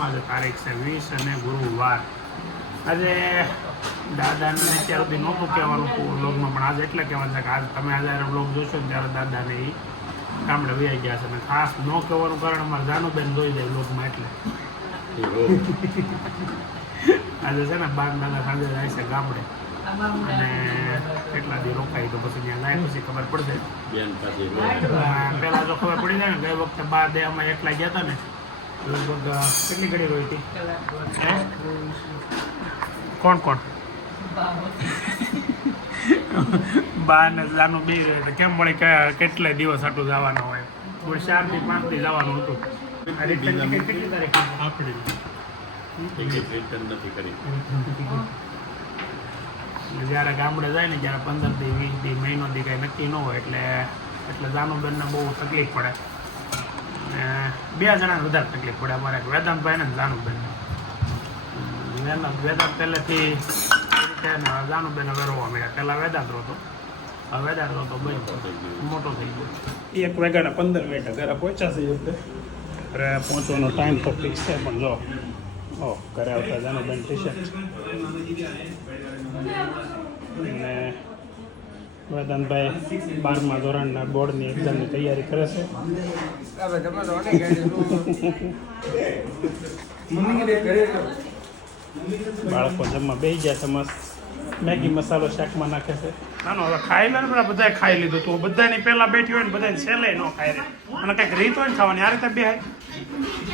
આજે તારીખ છે વીસ અને ગુરુવાર. આજે દાદાને અત્યાર સુધી નહોતું કહેવાનું બ્લોગમાં પણ આજે એટલે કહેવાનું છે કે આજ તમે આજે બ્લોગ જોશો ને ત્યારે દાદાને એ ગામડે વ્યાઈ ગયા છે. અને ખાસ ન કહેવાનું કારણ અમારે જાનુબેન જોઈ જાય બ્લોગમાં એટલે. આજે છે ને બાર દાદા સાંજે જાય છે ગામડે. અને કેટલા દી રોકાય તો પછી ત્યાં જાય પછી ખબર પડશે. બેન પાસે પહેલાં તો ખબર પડી જાય ને ગઈ વખતે બાર બે અમે એકલા ગયા હતા ને લગભગ કેટલી ઘડી રોઈ હતી? કોણ કોણ? બા ને જાનું બે રહે કેમ વળી કે કેટલા દિવસ આટલું જવાનું હોય? કોઈ ચારથી પાંચથી જવાનું હતું. કેટલી તારીખ? આપણી નથી કરી. જ્યારે ગામડે જાય ને જ્યારે પંદરથી વીસથી મહિનો દી કાંઈ નક્કી ન હોય એટલે એટલે જાનુબેનને બહુ તકલીફ પડે. ને બે જણાને વધારે તકલીફ પડે. અમારે એક વેદાંતભાઈ ને જાનુબેન વેદાંત પહેલેથી એ રીતે જાનુબેન હવે રોવા મળ્યા પહેલાં વેદાંત રોતો. હવે વેદાંત રોતો ભાઈ મોટો થઈ ગયો. એક વાગ્યાના પંદર મિનિટ ઘરે પહોંચ્યા છે એટલે ઘરે પહોંચવાનો ટાઈમ તો ફિક્સ છે પણ જો ઓ ઘરે આવતા જાનુબેન ટી શર્ટ અને વેદાંતભાઈ બારમા ધોરણના બોર્ડની એક્ઝામની તૈયારી કરે છે. બાળકો જમવા બે ગયા છે મસ્ત. મેગી મસાલો શાકમાં નાખે છે. નાનો, હવે ખાઈ લે ને બધા, બધાએ ખાઈ લીધું તું. બધાની પહેલાં બેઠી હોય ને બધાને છેલ્લે ન ખાય રે. અને કંઈક રીત હોય ને ખાવાની, આ રીતે બેહાય.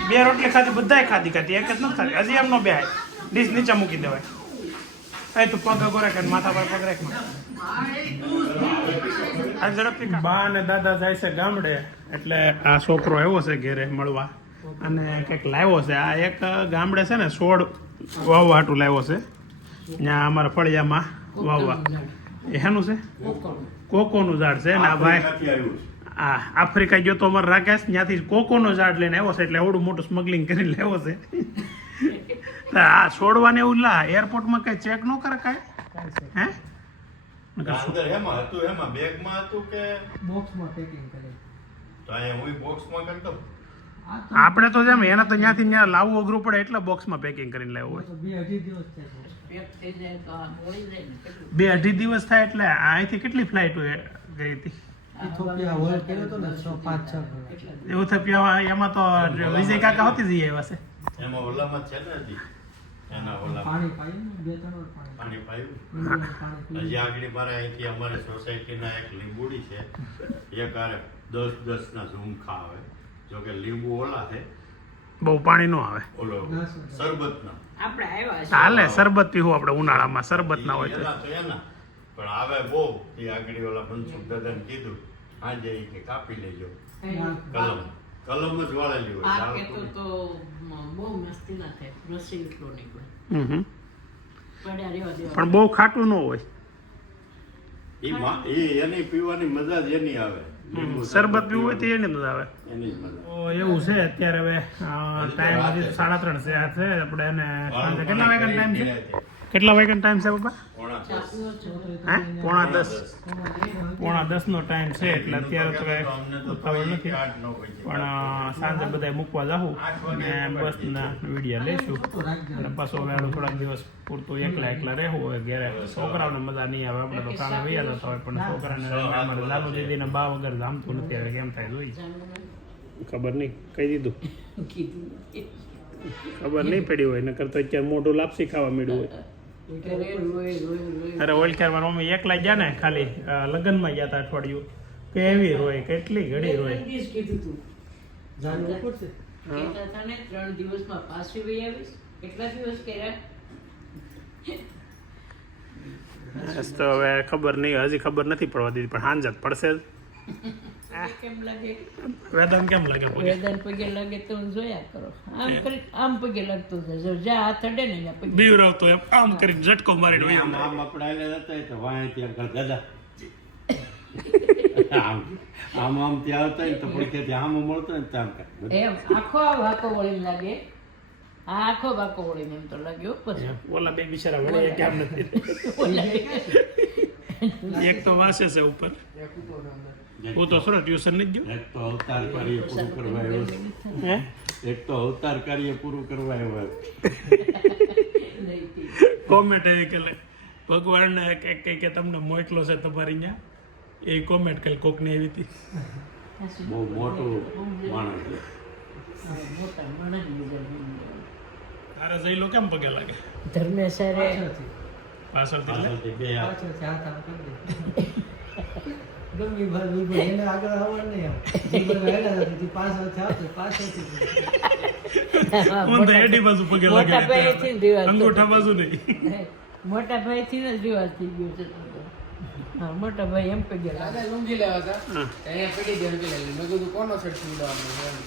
બે રોટલી ખાધી, બધાએ ખાધી ખાધી. એક જ નથી ખાધી. હજી એમનો બેહાય. ડીશ નીચે મૂકી દેવાય. એ તું પગ ગોરે કે માથા પર પગ રાખ આ ઝડપથી બા અને દાદા જાય છે ગામડે એટલે આ છોકરો આવ્યો છે ઘેરે મળવા. અને કંઈક લાવ્યો છે. આ એક ગામડે છે ને સોળ વાવવા હાટું લાવ્યો છે. ત્યાં અમારા ફળિયામાં વાવવા. એ હેનું છે? કોકોનું ઝાડ છે. ને આ ભાઈ? આ આફ્રિકા ગયો તો અમારે રાકેશ ત્યાંથી કોકોનો ઝાડ લઈને આવ્યો છે. એટલે એવડું મોટું સ્મગલિંગ કરીને લાવ્યો છે. આ છોડવાને એવું લા એરપોર્ટમાં કઈ ચેક ન કરે કાંઈ? હે? અંદર હેમાં હતું એમાં બેગમાં હતું કે? બોક્સમાં પેકિંગ કરે. તો અહીંયા હું બોક્સમાં કરતો આપણે તો જેમ એને તો ત્યાંથી ત્યાં લાવવું અઘરું પડે એટલે બોક્સમાં પેકિંગ કરીને લાવ્યો હોય. બે અઢી દિવસ થયા બે અઢી દિવસ થાય એટલે અહીંથી કેટલી ફ્લાઇટ ગઈ હતી. એવું થયું એમાં તો વિજય કાકા હોતી જઈએ એવા છે એમાં ઓલામાં છે ને હજી? એના ઓલા પાણી પાયું બે ત્રણ વાર પાણી પાણી પાયું. પીવું. હજી આગળ મારે અહીંથી અમારી સોસાયટીના એક લીંબુડી છે. એક આરે દસ દસના ઝુમખા આવે. જો કે લીંબુ ઓલા છે. બહુ પાણી નો આવે. ઓલો આપણે આવ્યા ચાલે શરબત પીવું આપણે ઉનાળામાં સરબત ના હોય તો. એના પણ આવે બહુ. એ આગળ ઓલા મનસુખ દાદાને કીધું આજે કે કાપી લેજો. કલમ. કલમ જ વાળેલી હોય આ ઝાડ તો બહુ મસ્તી ના થાય રસી એટલો નીકળે. પડ્યા રહેવા દેવા. પણ બહુ ખાટું ન હોય. એ એ એની પીવાની મજા જ એની આવે. શરબત પીવું હોય તો એની મજા આવે. એવું છે અત્યારે હવે ટાઈમ હજી સાડા ત્રણ છે આ છે આપણે એને કેટલા વાગ્યાનો ટાઈમ છે? કેટલા વાગ્યાનો ટાઈમ છે પપ્પા? છે. હે? પોણા દસ. પોણા દસ નો ટાઈમ છે એટલે અત્યારે તો કઈ ઉતાવળ નથી. પણ સાંજે બધા મૂકવા જાઉં અને બસના વિડીયા લઈશું. અને પાછો વેળો થોડાક દિવસ પૂરતું એકલા એકલા રહેવું હોય ઘેરે. છોકરાઓને મજા નહીં આવે આપણે તો કામે વૈયા જતા હોય પણ છોકરાને અમારે લાલુ દીદીને બા વગર જામતું નથી હવે કેમ થાય જોઈ. ખબર નહીં કહી દીધું. ખબર નહીં પડી હોય નકર તો અત્યારે મોઢું લાપસી ખાવા મળ્યું હોય. રોય રોય રોય મમ્મી એકલા ગયા ને ખાલી લગ્નમાં ગયા હતા અઠવાડિયું. કે એવી રોય કેટલી ઘડી રોય? ત્રણ દિવસમાં પાછી વહી આવીશ? કેટલા દિવસ કર્યા? તો હવે ખબર નહીં હજી ખબર નથી પડવા દીધી પણ હાંજ જ પડશે જ. કેમ લાગે? વેદાંત કેમ લાગે વેદન પગે લાગે તો જોયા કરો. આમ કરી આમ પગે લાગતો જ્યાં હાથ અડે ને પગે. બીવરાવતો એમ. આમ કરીને ઝટકો મારીને વહી આમ આમ. તો ત્યાં દાદા આમ આમ ત્યાં આવતા ને તો આમ મળતો ને તો એમ આખો આ વાંકો વળીને લાગે. આ આખો વાંકો વળીને એમ તો લાગ્યો પછી. ઓલા બે બિચારા વળે કેમ નથી. એક તો વાસે છે ઉપર. હું તો સરસ ટ્યુશન નથી ગયો એક તો અવતાર કાર્ય પૂરું કરવા આવ્યો એક તો અવતાર કાર્ય પૂરું કરવા આવ્યો કોમેન્ટ એ કે ભગવાનને કંઈક કંઈક કે તમને મોકલો છે તમારી અહીંયા એ કોમેન્ટ કઈ કોકને એવી હતી બહુ મોટું માણસ છે મોટા માણસ બીજા તારે જઈ લો કેમ પગે લાગે ધર્મેશ પાછળથી પાછળથી બે હાથ આમ કરી દે ગમે ઈ બાજુ એને આગળ આવવાનું નહીં આમ જે બાજુ હેલા જતી હતી, પાછળથી આવતો પાછળથી હું તો એડી બાજુ પગે લાગે મોટા ભાઈથી જ રિવાજ અંગૂઠા બાજુ નહીં. મોટા ભાઈ થી જ રિવાજ થઈ ગયો છે તો તો. હા મોટા ભાઈ એમ પગે લાગે. દાદા લેવા હતા અહીંયા પડી લુંગી મેં કીધું કોનો શર્ટ સીવડાવવાનો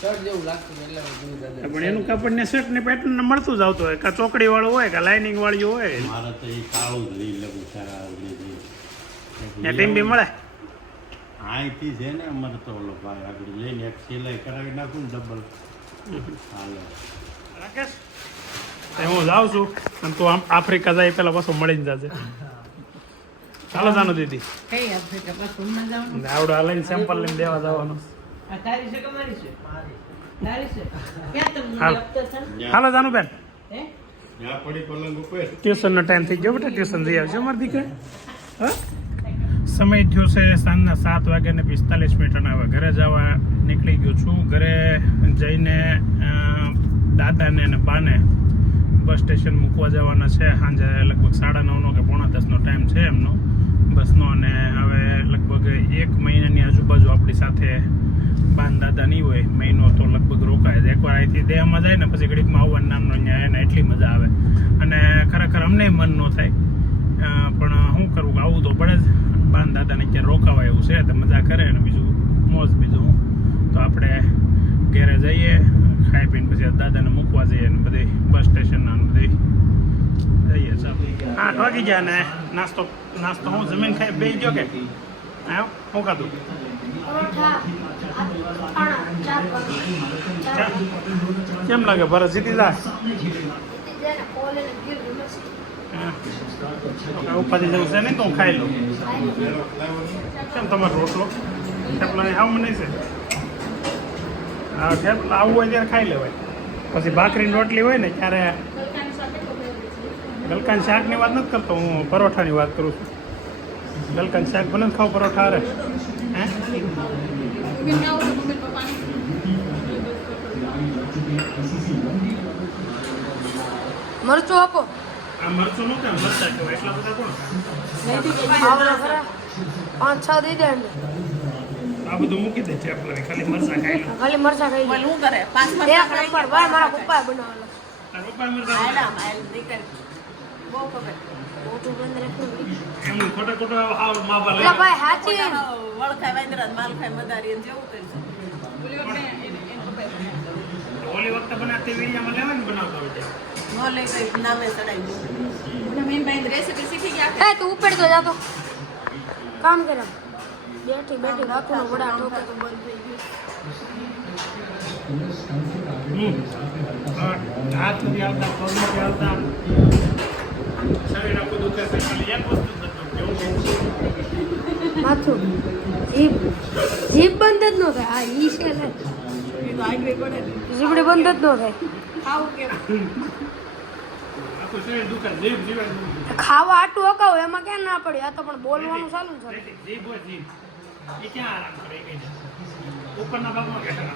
શર્ટ જેવું લાગતું એટલે પણ એનું કાપડ ને શર્ટ ને પેટર્ન મળતું જ આવતું હોય. કા ચોકડી વાળું હોય કા લાઇનિંગ વાળી હોય. મારે તો એ કાળું જ લઈ લેવું સારા ટીમ બી મળે? અહીંથી છે ને અમારે તો ઓલો ભાઈ આગળ લઈને એક સિલાઈ કરાવી નાખું ને ડબલ હાલો. રાકેશ? એ હું જાઉં છું અને તું આમ આફ્રિકા જાય પેલા પાછો મળીને જાજે. ચાલો જાનો દીદી. કઈ આફ્રિકા? પાછું ના જવાનું? આવડો આ લઈને સેમ્પલ લઈને દેવા જવાનું. આ તારી છે કે મારી છે? તારી છે? ક્યાં તમને હાલ. જાનું બેન. હે? પડી પલંગ ઉપર. ટ્યુશનનો ટાઈમ થઈ ગયો બેટા ટ્યુશન જઈ આવજો મારી દીકરી. હા? સમય થયો છે સાંજના સાત વાગ્યાને પિસ્તાલીસ મિનિટના હવે ઘરે જવા નીકળી ગયો છું. ઘરે જઈને દાદાને અને બાને બસ સ્ટેશન મૂકવા જવાના છે. સાંજે લગભગ સાડા નવનો કે પોણા દસનો ટાઈમ છે એમનો બસનો. અને હવે લગભગ એક મહિનાની આજુબાજુ આપણી સાથે બાન દાદા નહીં હોય. મહિનો તો લગભગ રોકાય છે એકવાર અહીંથી દેહમાં જાય ને પછી ઘડીકમાં આવવાનું નામનો અહીંયા એને એટલી મજા આવે. અને ખરેખર અમને મન ન થાય. પણ શું કરવું આવું તો પડે જ. બાન દાદાને ક્યાં રોકાવા એવું છે તો મજા કરે અને બીજું મોજ બીજું તો આપણે ઘેરે જઈએ ખાઈ પીને પછી દાદાને મૂકવા જઈએ ને બધી બસ સ્ટેશન બધી જઈએ. આઠ વાગી ગયા ને. નાસ્તો નાસ્તો હું જમીન ખાઈ બે ગયો કે? હા શું ખાધું? કેમ લાગે? ભરત જીતી જા હા. તો જવું છે નહીં તો હું ખાઈ લઉં. કેમ તમારો રોટલો? થેપલા આવું નહીં છે. હા થેપલા આવું હોય ત્યારે ખાઈ લેવાય. પછી ભાખરીની રોટલી હોય ને ત્યારે ગલકાન શાકની વાત નથી કરતો, હું પરોઠાની વાત કરું છું. ગલકાન શાક ભલે ખાવ પરોઠા અરે હે? મરચું આપો. પાંચ છ દઈ દે આ બધું મૂકી દે છે આપણે ખાલી મરચા ખાઈ લો. ખાલી મરચા ખાઈ લે. શું કરે? પાંચ એક નંબર ભાઈ મારા પપ્પાએ બનાવેલા તાર પપ્પા મરચા ખાય. બહુ ખબર. મોટું બંધ રાખવું એમ ખોટા ખોટા આવ મા બાપ પેલા ભાઈ હાચી. વળખાય વાંદરા માલ ખાય મદારી જેવું કરીશું ઓલી વખતે બનાવતી વીડિયામાં લેવાય બનાવતા હોય છે. ન લઈ ગઈ નામે મેં રેસીપી શીખી ગયા એ તું ઉપર તો જાતો કામ કરે બેઠી બેઠી રાખું વડા ટોકે તો બંધ થઈ ગયું હાથ નથી આવતા પગ નથી આવતા શરીર આખું દુખે છે ખાલી એક વસ્તુ જ નથી દુખતું. માથું જીભ જીભ બંધ જ ન થાય હા ઈ છે ને જીભડી બંધ જ ન થાય આખું શરીર દુખે જીભ જીવે જ દુખે. ખાવા આટું અકાવ એમાં ક્યાં ના પડે? આ તો પણ બોલવાનું ચાલુ કરે?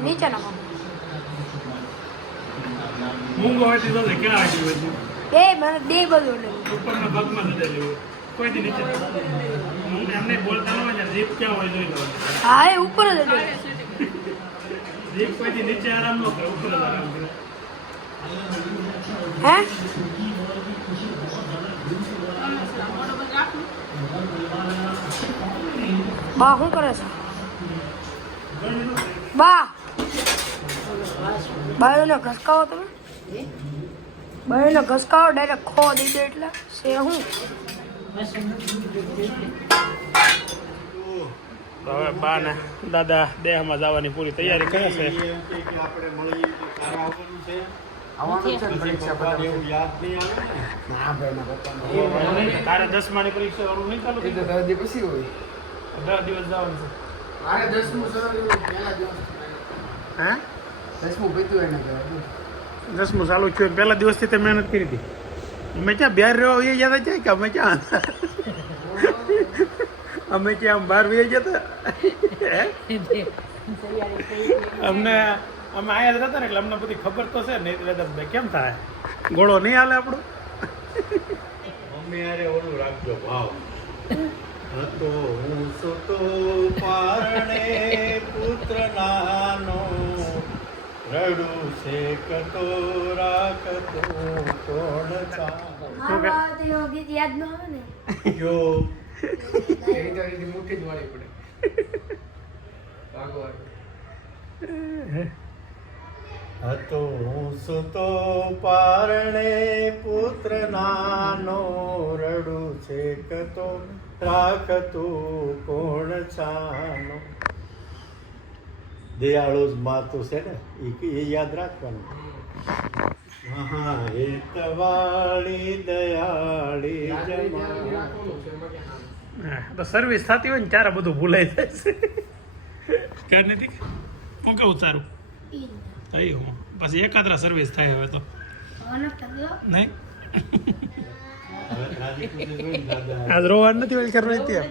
નીચેના મૂંગો હોય તો ક્યાં આગળ બે મને બે બધું ઉપરના ભાગમાં નીચે એમને બોલતા ન હોય જીભ ક્યાં હોય જોઈ લો. હા એ ઉપર જ જીભ કોઈથી નીચે આરામ ન કરે ઉપર જ આરામ કરે. હે? બા શું કરે છે? બા! બાયોને ઘસકાવો તમે? બાયોને ઘસકાવો ડાયરેક્ટ ખો દઈ દે એટલે. સે હું? તો હવે બા ને દાદા દેહમાં જવાની પૂરી તૈયારી કરે છે. આપણે તારા પછી પરીક્ષા વાળું નહીં ચાલુ? દસ દી પછી હોય. દસ દિવસ જવાનું છે. મારે દસમું શરૂ પહેલા દિવસ હે? દસમું પીતું એને દસમું ચાલુ થયું પહેલા દિવસથી તે મહેનત કરી હતી. અમે ક્યાં બહાર રહેવા વહી ગયા હતા કે અમે ક્યાં? અમે ક્યાં આમ બહાર વહી ગયા હતા? અમને અમે આયા જ રહેતા ને એટલે અમને બધી ખબર તો છે ને એટલે તમને કેમ થાય? ગોળો નહીં હાલે આપણો? મમ્મી અરે ઓલું રાખજો ભાવ હતો હું સુતો પારણે પુત્ર નાનો રડું છે કતો રાખતો કોણ મારો યોગી યાદ ન આવે ને. યો. એની તો એની મુઠ્ઠી જ વાળી પડે. ભાગો હતો હું સુતો પારણે પુત્ર નાનો રડું છે કતો રાખતું કોણ છાનો? દયાળો જ માતું છે ને એ યાદ રાખવાનું? હા એ તવાળી દયાળી જમા તો સર્વિસ થતી હોય ને ત્યારે બધું ભૂલાઈ જાય છે. ક્યાં નથી? હું કેવું સારું થઈ હું પછી એકાદરા સર્વિસ થાય હવે તો નહીં આજ રોવાનું નથી ઓલી કરવાની ત્યાં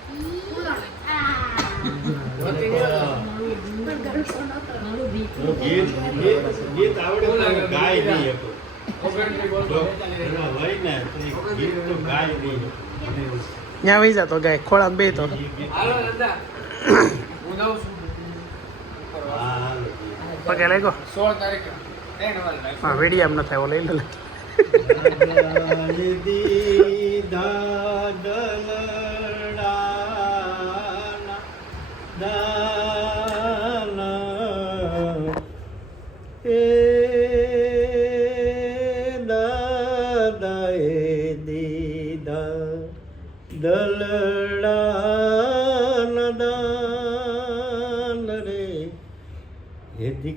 તો એ ગીત ગાય નહીં ત્યાં વહી જતો ગાય ખોળા બે તો. એ ગીત હાલો દાદા. હું જાઉં છું. હાલ. પગે સોળ તારીખે. હા વેડી આમ ન થાય ઓલો લઈ લે.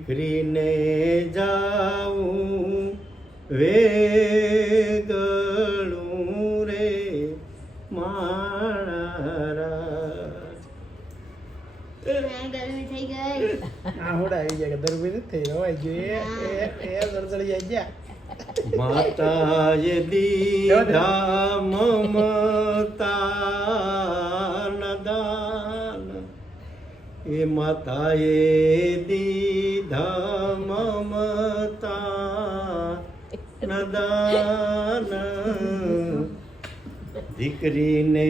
એ જાઉં જાય ગયા માતાએ દીધા મમતા માતાએ દીધા મમતા નદાન. દીકરીને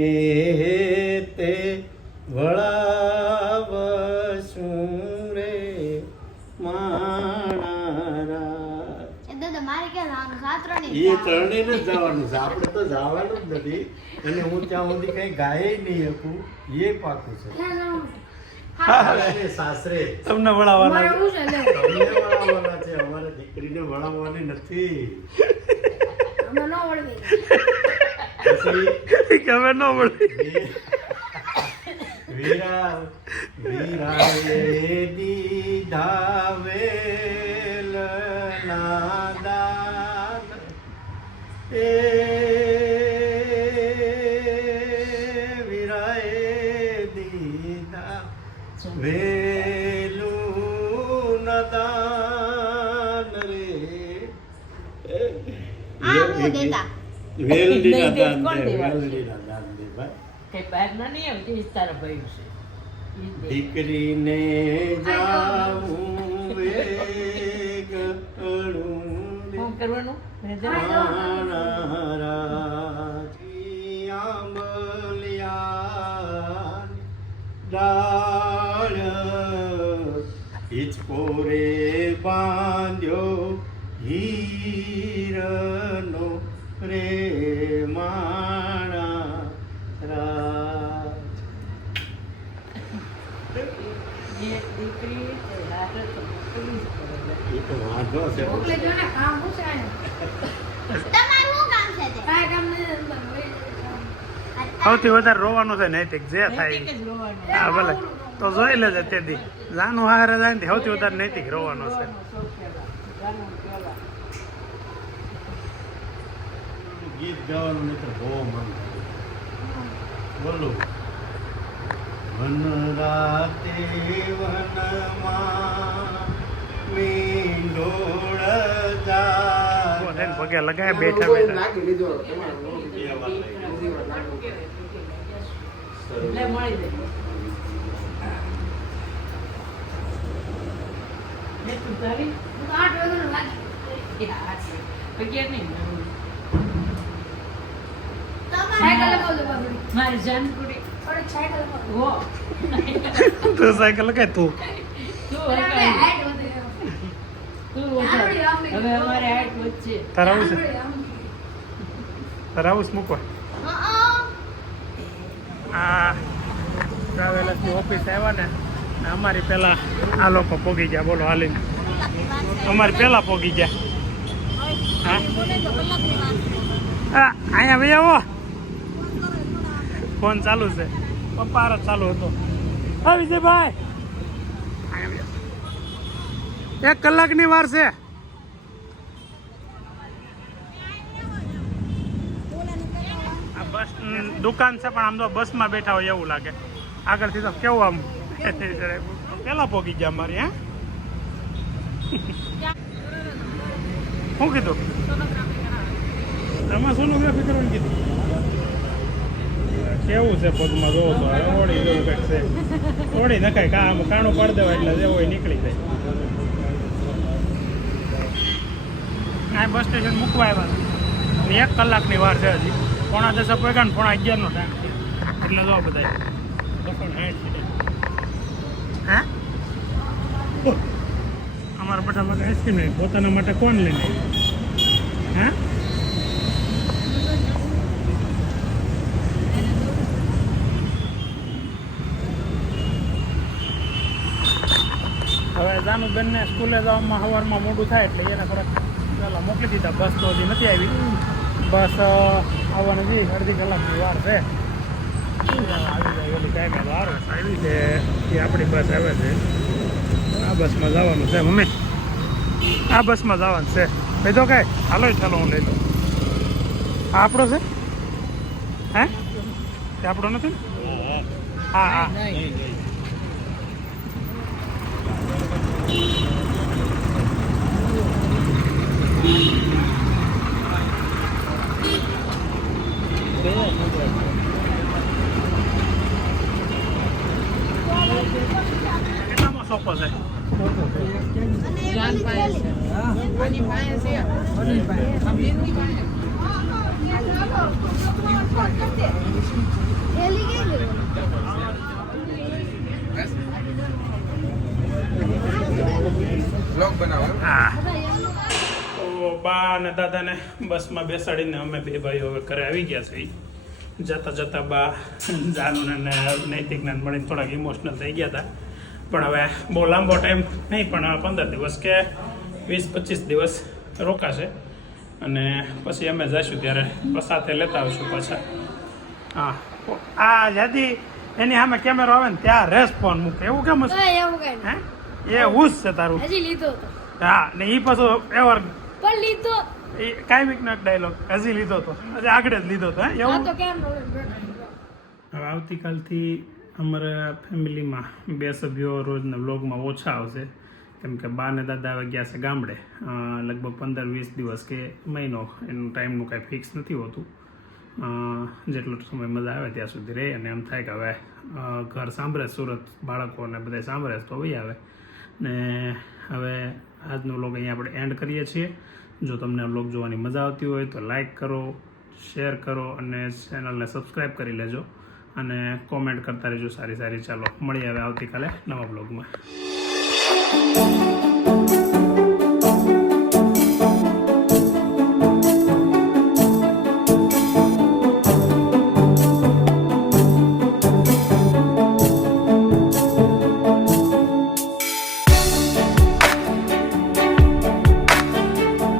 તે વળાવશું રે માણારા. એ ત્રણેયને જ જવાનું છે. આપણે તો જવાનું જ નથી. અને હું ત્યાં સુધી કઈ ગાય નહીં શકું એ પાકું છે? સાસરે તમને વળાવવાના છે. તમને વળાવવાના છે. અમારે દીકરીને વળાવવાની નથી. અમે ન વળવી વળી વીરા દીધા વેલના દાન એ વેલું નદાન રે. આ હું દેતા. વેલડીના નહીં દે, દાન કોણ દે ભાઈ. કઈ બહાર ના નહીં આવતી વિસ્તાર તારા ભાઈ છે. દીકરીને જાવું વેગળું શું કરવાનું? આંબલિયા ડાળ રે બાંધ્યો હીરનો રે માણા સૌથી વધારે રોવાનું છે નૈતિક જે થાય ભલે. તો જોઈ લેજે તે દી જાનું હારે જાય ને સૌથી વધારે નૈતિક રોવાનો છે. ગીત ગાવાનું નહીં બહુ મન. બોલો. વન રાતે વનમાં મીંડોળ જા પગે લગાય બેઠા બેઠા. નાખી લીધો એટલે મળી દે લે તું તારી આઠ વાગ્યાનું લાગે આ છે. અગિયાર નહીં સાયકલ લગાવજો તું તું. તું. તું. હવે અમારે હાઈટ વચ્ચે છે? મૂકવા. આ ટ્રાવેલર્સની ઓફિસ આવ્યા ને અમારી પેલા આ લોકો પોગી ગયા. બોલો, હાલીને. અમારી પેલા પોગી ગયા. હા? અહીંયા ભાઈ આવો. ફોન ચાલુ છે. પપ્પા ચાલુ હતો. હા, વિજયભાઈ. બેસો. એક કલાકની વાર છે. બસ દુકાન છે, પણ આમ તો બસમાં બેઠા હોય એવું લાગે. આગળથી તો કેવું આમ? પેલા પોગી ગયા મારી, હા? શું કીધું? તમે સોનોગ્રાફી કરવાની કીધું? કેવું છે પગમાં? જોવો તો ઓળી જેવું કંઈક છે. ઓળી નખાય, કા આમ કાણું પાડી દેવાય એટલે જેવો હોય નીકળી જાય. આ બસ સ્ટેશન મૂકવા આવ્યા એક કલાકની વાર છે હજી. પોણા દસ વાગ્યા ને પોણા અગિયારનો ટાઈમ એટલે જો બધા દફણ હેઠ છે હે અમારા માટે આઈસ્ક્રીમ નહીં પોતાના માટે કોણ લઈને? હે? હવે જાનુબેનને સ્કૂલે જવામાં સવારમાં મોડું થાય એટલે એને થોડાક પહેલાં મોકલી દીધા. બસ તો હજી નથી આવી. બસ આવવાની હતી અડધી કલાકની વાર છે. આવી જાય ઓલી ટાઈમે વાર. આવી છે. એ આપણી બસ આવે છે. આ બસમાં જવાનું છે. મમ્મી? આ બસમાં જવાનું છે. ભાઈ તો કાંઈ હાલો, ચાલો, હું લઈ લઉં. આ આપણો છે? હે? તે આપણો નથી ને? હા હા. કેટલામાં સોપો છે? બા અને દાદાને બસમાં બેસાડીને અમે બે ભાઈઓ હવે ઘરે આવી ગયા છે જતા જતા બા જાનુને નૈતિક જ્ઞાન મળીને થોડાક ઇમોશનલ થઈ ગયા હતા. પણ હવે બહુ લાંબો ટાઈમ નહીં પણ પંદર દિવસ કે વીસ પચીસ દિવસ રોકાશે. અને પછી અમે જઈશું ત્યારે સાથે લેતા આવીશું પાછા. હા. આ યાદી એની સામે કેમેરો આવે ને ત્યાં રેસ ફોન મૂકે. એવું કેમ હે એ હુશ છે તારું. હજી લીધો હા ને એ પાછો એવર પણ લીધો. એ કાંઈ નો ડાયલોગ હજી લીધો તો. હજી આગળ જ લીધો તો હે? એવું? હવે આવતીકાલથી અમારા ફેમિલીમાં બે સભ્યો રોજના વ્લોગમાં ઓછા આવશે. કેમ કે બા ને દાદા આવે ગયા છે ગામડે. લગભગ પંદર વીસ દિવસ કે મહિનો એનું ટાઈમનું કાંઈ ફિક્સ નથી હોતું. જેટલો સમય મજા આવે ત્યાં સુધી રહે અને એમ થાય કે હવે ઘર સાંભળે, સુરત બાળકોને બધા સાંભળે તો વહી આવે. ને હવે આજનો વ્લોગ અહીંયા આપણે એન્ડ કરીએ છીએ. જો તમને વ્લોગ જોવાની મજા આવતી હોય તો લાઈક કરો, શેર કરો અને ચેનલને સબસ્ક્રાઈબ કરી લેજો. અને કોમેન્ટ કરતા રહેજો. સારી સારી. ચાલો મળીએ હવે આવતીકાલે નવા બ્લોગમાં